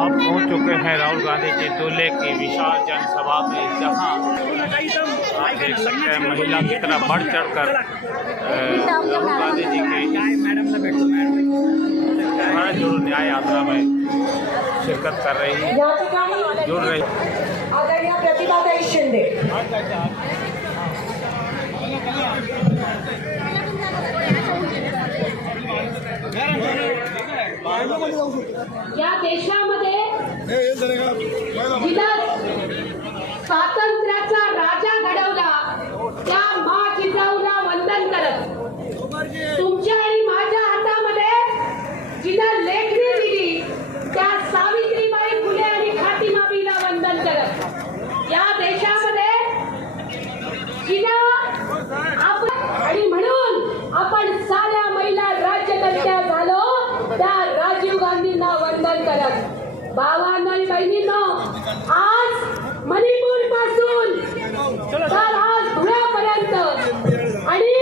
आप पहुंच चुके हैं राहुल गांधी के दूल्हे की विशाल जनसभा में, जहां आप देख सकते हैं महिला की तरह बढ़ चढ़कर राहुल गांधी जी की भारत जोड़ो न्याय यात्रा में शिरकत कर रही है, जुड़ रही। आदरणीय प्रतिभाताई शिंदे, या देशामध्ये जिला स्वातंत्र्याचा राजा घडवला त्या मा जिजाऊला वंदन करत, तुमच्या आणि माझ्या हातामध्ये जिला लेखणी दिली त्या सावित्रीबाई फुले आणि फातिमाबाईला वंदन करत, या देशामध्ये जिला आपण आणि म्हणून आपण साऱ्या महिला राज्यकर्त्या झालो त्या राजीव गांधींना वंदन करत। भावांनो आणि बहिणींनो, आज मणिपूर पासून तर आज धुळ्यापर्यंत आणि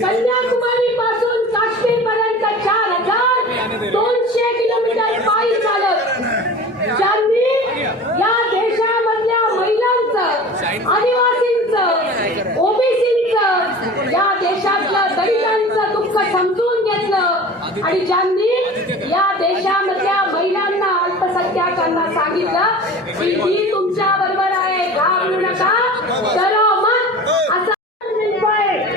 कन्याकुमारी पासून काश्मीर पर्यंत 4200 किलोमीटर पायी चालत ज्यांनी या देशामधल्या महिलांचं, आदिवासींचं, ओबीसींचं, या देशातलं दलितांचं दुःख समजून घेतलं आणि ज्यांनी या देशामधल्या महिलांना, अल्पसंख्याकांना सांगितलं की ही तुमच्या बरोबर आहे, घाबरू नका, डरो मत। असं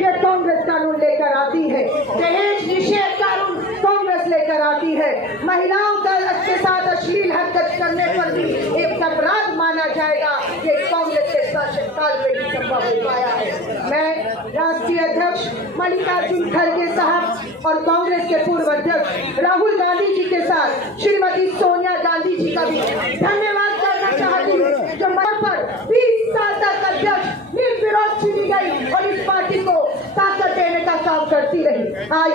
ये कांग्रेस कानून लेकर आती है, दहेज निषेध कानून कांग्रेस लेकर आती है, महिलाओं के साथ अश्लील हरकत करने पर भी एक अपराध माना जाएगा, ये कांग्रेस के शासनकाल में ही संभव हो पाया है। मैं राष्ट्रीय अध्यक्ष मल्लिकार्जुन खड़गे साहब और कांग्रेस के पूर्व अध्यक्ष राहुल गांधी जी के साथ श्रीमती सोनिया गांधी जी का भी धन्यवाद करना चाहती हूँ, जो मंच पर 20 साल तक अध्यक्ष निर्विरोध चुनी गई और इस पार्टी को ताकत देने का काम करती रही।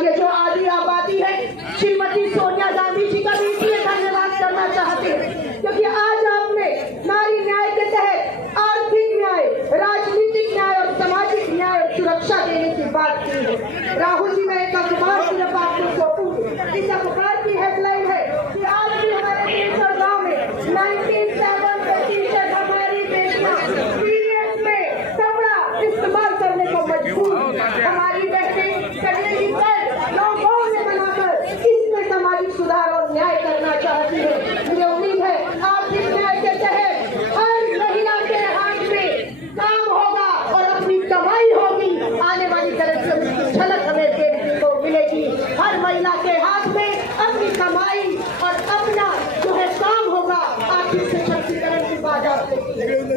ये जो आदि आबादी है, श्रीमती सोनिया गांधी जी का भी इसलिए धन्यवाद करना चाहती हूँ क्योंकि आज आपने नारी न्याय के तहत आर्थिक न्याय, राजनीतिक न्याय और सामाजिक न्याय और सुरक्षा देने की बात की है। राहुल जी, मैं एक अखबार सिर्फ आपको सौंपूंगी। इस अखबार की हेडलाइन है कि आज भी हमारे देश और गाँव में 97% हमारी बेटियां पीरियड में कपड़ा इस्तेमाल करने को मजबूर है। हमारी बहनें करेली पर लोगों ने बनाकर इसमें सामाजिक सुधार और न्याय करना चाहती है। मुझे उम्मीद है आर्थिक न्याय के तहत हर महिला के हाथ में काम होगा और अपनी कमाई होगी। आने वाली इलेक्शन की झलक हमें देखने को मिलेगी। हर महिला के हाथ में अपनी कमाई और अपना जो है काम होगा। आर्थिक सशक्तिकरण की बात आपने की।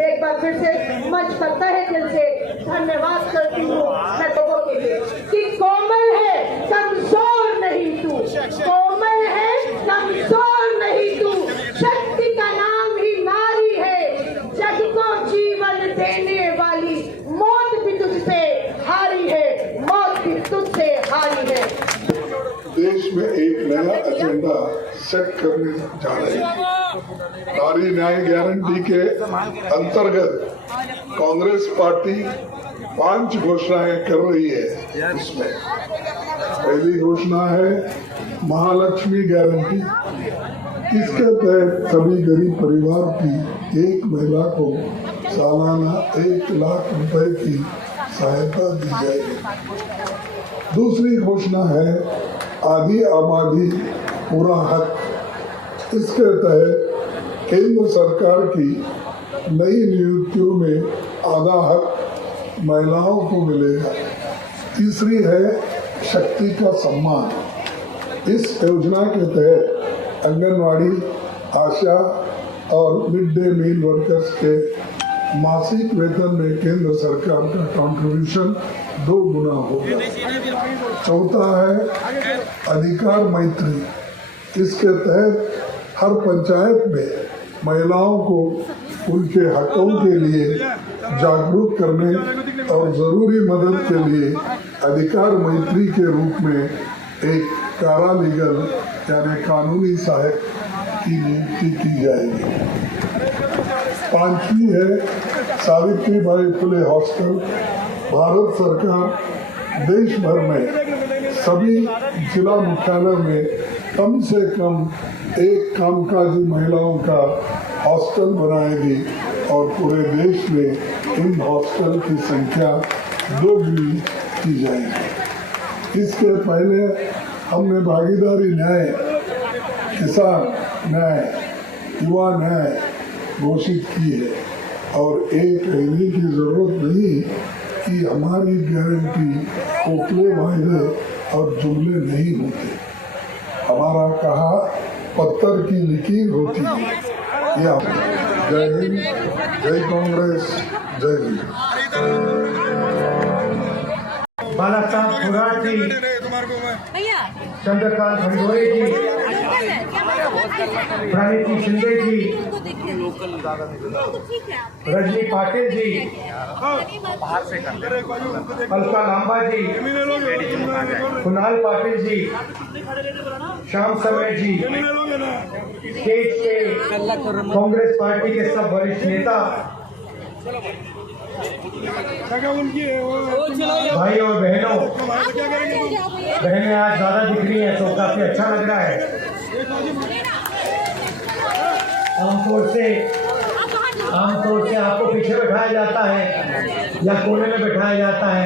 एक बार फिर से मंच पर तहे दिल से धन्यवाद करती हूँ मैं लोगों के लिए कि कोमल है, कमजोर नहीं तू, कोमल है, कमजोर नहीं तू, शक्ति का नाम ही नारी है, जग को जीवन देने वाली, मौत भी तुझसे हारी है, मौत भी तुझसे हारी है। देश में एक नया एजेंडा सेट करने जा रहे हैं। नारी न्याय गारंटी के अंतर्गत कांग्रेस पार्टी 5 घोषणाएं कर रही है। इसमें पहली घोषणा है महालक्ष्मी गारंटी। इसके तहत सभी गरीब परिवार की एक महिला को सालाना 1 लाख रुपए की सहायता दी जाएगी। दूसरी घोषणा है आदि आबादी पूरा हक। इसके तहत केंद्र सरकार की नई नियुक्तियों में आधा हक महिलाओं को मिलेगा। तीसरी है शक्ति का सम्मान। इस योजना के तहत आंगनवाड़ी, आशा और मिड डे मील वर्कर्स के मासिक वेतन में केंद्र सरकार का कंट्रीब्यूशन 2 गुना होगा। चौथा है अधिकार मैत्री। इसके तहत हर पंचायत में महिलाओं को उनके हकों के लिए जागरूक करने और जरूरी मदद के लिए अधिकार मैत्री के रूप में एक पैरालीगल यानी कानूनी सहायक की नियुक्ति की जाएगी। 5वीं है सावित्रीबाई फुले हॉस्टल। भारत सरकार देश भर में सभी जिला मुख्यालय में कम से कम एक कामकाजी महिलाओं का हॉस्टल बनाएगी और पूरे देश में इन हॉस्टल की संख्या दोगुनी की जाएगी। इसके पहले हमने भागीदारी न्याय, किसान न्याय, युवा न्याय घोषित की है और ये कहने की जरूरत नहीं कि हमारी गारंटी खोखले वायदे और जुमले नहीं होते। हमारा कहा पत्थर की लकीर होती है। जय हिंद, जय कांग्रेस, जय हिंद। बालासाहब थोराट जी, चंद्रकांत भंडोरे जी, प्रणीति शिंदे जी, रजनी पाटिल जी, अलका लांबा जी, कुणाल पाटिल जी, श्याम समय जी, स्टेज के कांग्रेस पार्टी के सब वरिष्ठ नेता, भाई और बहनों, बहनें आज ज्यादा दिख रही हैं तो काफी अच्छा लग रहा है। आमतौर से आपको पीछे बैठाया जाता है या कोने में बैठाया जाता है,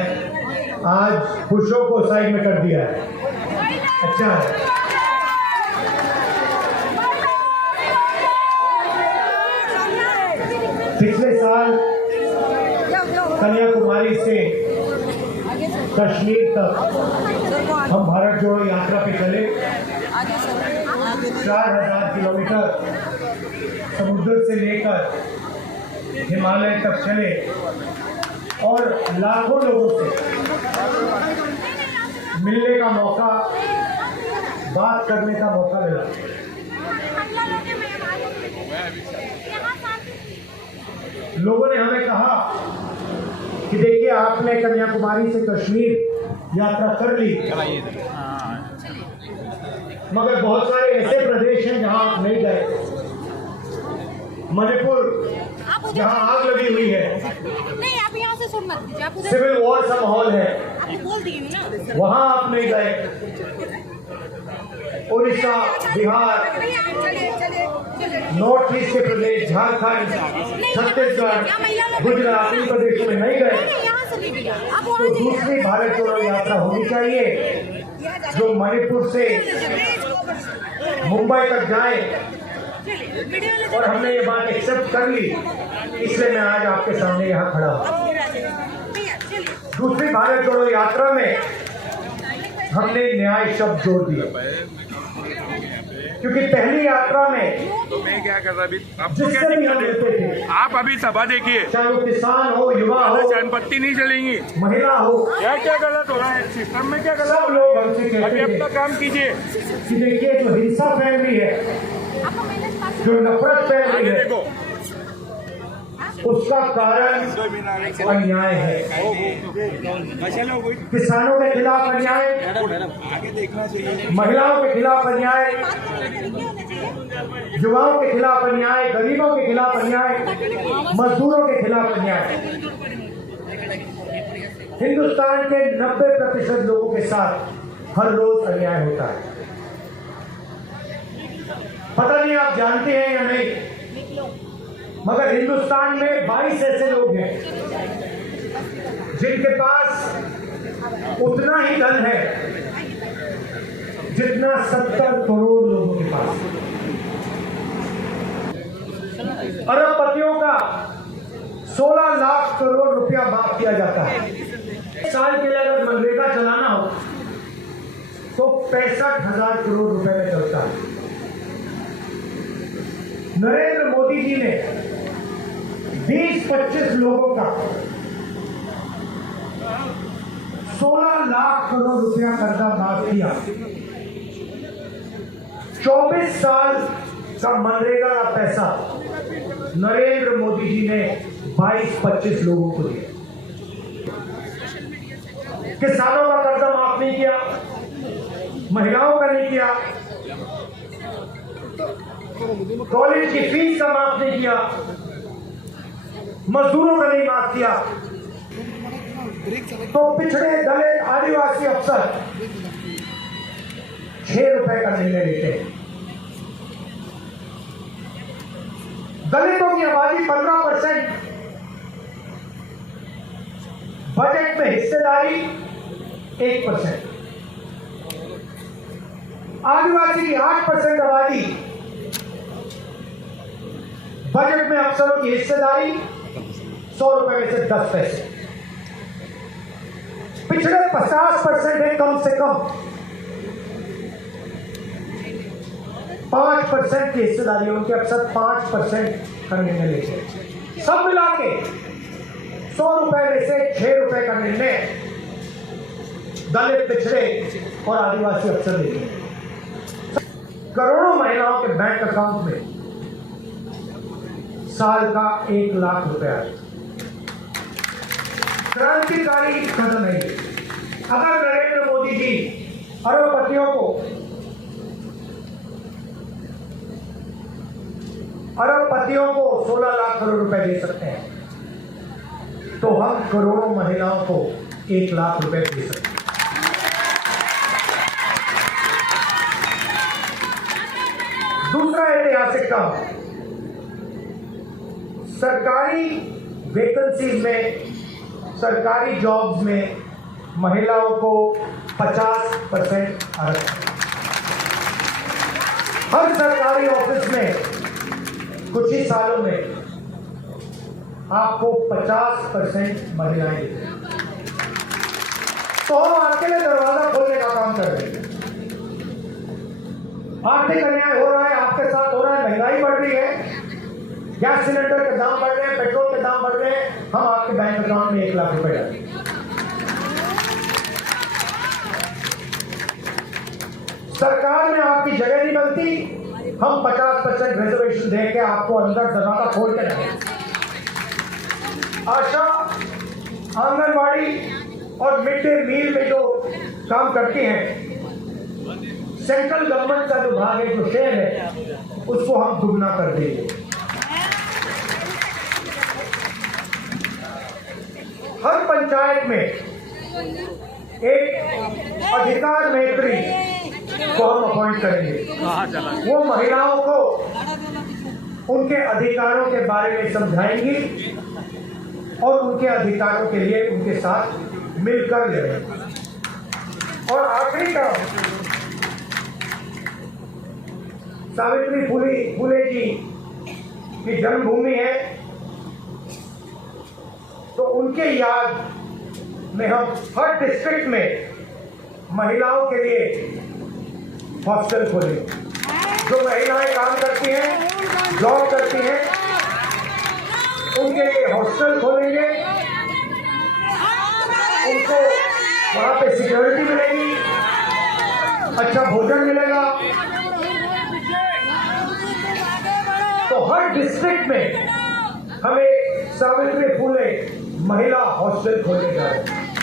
आज पुरुषों को साइड में कर दिया है। अच्छा है। पिछले साल कन्याकुमारी से कश्मीर तक हम भारत जोड़ो यात्रा पे चले। 4000 किलोमीटर समुद्र से लेकर हिमालय तक चले और लाखों लोगों से मिलने का मौका, बात करने का मौका मिला। लोगों ने हमें कहा कि देखिए आपने कन्याकुमारी से कश्मीर यात्रा कर ली, मगर बहुत सारे ऐसे प्रदेश हैं जहां आप नहीं गए। मणिपुर जहां आग लगी हुई है, नहीं आप यहाँ से सुन मत दीजिए, आप उधर सिविल वॉर का माहौल है, आप बोल दिए ना, वहां आप नहीं गए। उड़ीसा, बिहार, नॉर्थ ईस्ट के प्रदेश, झारखंड, छत्तीसगढ़, गुजरात, इन प्रदेशों में नहीं गए। यहाँ से लीजिए, आप तो वहाँ दूसरी भारत जोड़ो यात्रा होनी चाहिए जो मणिपुर से मुंबई तक जाए, और हमने ये बात एक्सेप्ट कर ली, इसलिए मैं आज आपके सामने यहाँ खड़ा हूँ। दूसरी भारत जोड़ो यात्रा में हमने न्याय शब्द जोड़ दिया, क्योंकि पहली यात्रा में तो मैं क्या कर रहा अभी आपको क्या जिससे भी दिक्कत हम लेते है? थे, आप अभी सभा देखिए, चाहे वो किसान हो, युवा हो, जनपत्ति नहीं चलेंगी। महिला हो, क्या क्या गलत हो रहा है सिस्टम में? क्या गलत सब हो रहा लोग हमसे है? अभी कहते अपना थे काम कीजिए। कि देखिए जो हिंसा फैल रही है, जो नफरत फैल रही आगे है, देखो, उसका कारण अन्याय है। किसानों के खिलाफ अन्याय, महिलाओं के खिलाफ अन्याय, युवाओं के खिलाफ अन्याय, गरीबों के खिलाफ अन्याय, मजदूरों के खिलाफ अन्याय। हिंदुस्तान के 90% लोगों के साथ हर रोज अन्याय होता है। पता नहीं आप जानते हैं या नहीं, मगर हिंदुस्तान में 22 ऐसे लोग हैं जिनके पास उतना ही धन है जितना 70 करोड़ लोगों के पास। अरबपतियों का 16 लाख करोड़ रुपया माफ किया जाता है। साल के लिए अगर मनरेगा चलाना हो तो 65,000 करोड़ रुपए में चलता है। नरेंद्र मोदी जी ने 20-25 लोगों का 16 लाख करोड़ रुपया कर्जा माफ किया। 24 साल का मनरेगा का पैसा नरेंद्र मोदी जी ने 22-25 लोगों को दिया। किसानों का कर्जा माफ नहीं किया, महिलाओं का नहीं किया, कॉलेज की फीस का माफ नहीं किया, मजदूरों का नहीं माफ किया, तो पिछड़े दलित आदिवासी अफसर 6 रुपए का निर्णय लेते हैं। 15%, बजट में हिस्सेदारी 1%, आदिवासी की 8% आबादी, बजट में अफसरों की हिस्सेदारी 100 रुपए में से 10 पैसे, पिछड़े 50% है कम से कम 5% की हिस्सेदारी, उनके अफसर 5% का निर्णय लेते हैं। सब मिला के 100 रुपए में से 6 रुपए का निर्णय दलित, पिछड़े और आदिवासी अफसर लेते हैं। करोड़ों महिलाओं के बैंक अकाउंट में साल का 1 लाख रुपया। क्रांतिकारी कदम है। अगर नरेंद्र मोदी जी अरबपतियों को 16 लाख करोड़ रुपए दे सकते हैं, तो हम करोड़ों महिलाओं को 1 लाख रुपए दे सकते हैं। दूसरा ऐतिहासिक काम, सरकारी वैकेंसी में, सरकारी जॉब्स में महिलाओं को 50% आरक्षण। हर सरकारी ऑफिस में कुछ ही सालों में आपको 50% महिलाएं दिखेंगी। तो हम आपके लिए दरवाजा खोलने का काम कर रहे हैं। आर्थिक अन्याय हो रहा है, आपके साथ हो रहा है, महंगाई बढ़ रही है, गैस सिलेंडर के दाम बढ़ रहे हैं, पेट्रोल के दाम बढ़ रहे हैं, हम आपके बैंक अकाउंट में 1 लाख रुपए डालेंगे। सरकार में आपकी जगह नहीं बनती, हम 50% रिजर्वेशन दे के आपको अंदर दरवाजा खोल के रखेंगे। आशा, आंगनबाड़ी और मिड डे मील में जो काम करती हैं, सेंट्रल गवर्नमेंट का जो भाग है, जो शेयर है, उसको हम दुगना कर देंगे। हर पंचायत में एक अधिकार नेत्री को हम अपॉइंट करेंगे। वो महिलाओं को उनके अधिकारों के बारे में समझाएंगी और उनके अधिकारों के लिए उनके साथ मिलकर लड़ेंगे। और आखिरी काम, सावित्री फुले जी की जन्मभूमि है, तो उनके याद में हम हर डिस्ट्रिक्ट में महिलाओं के लिए हॉस्टल खोलेंगे। जो महिलाएं काम करती हैं, जॉब करती हैं, उनके लिए हॉस्टल खोलेंगे। उनको वहाँ पे सिक्योरिटी मिलेगी, अच्छा भोजन मिलेगा। तो हर डिस्ट्रिक्ट में हमें सावित्री फुले महिला हॉस्टल खोलने जा रहे हैं।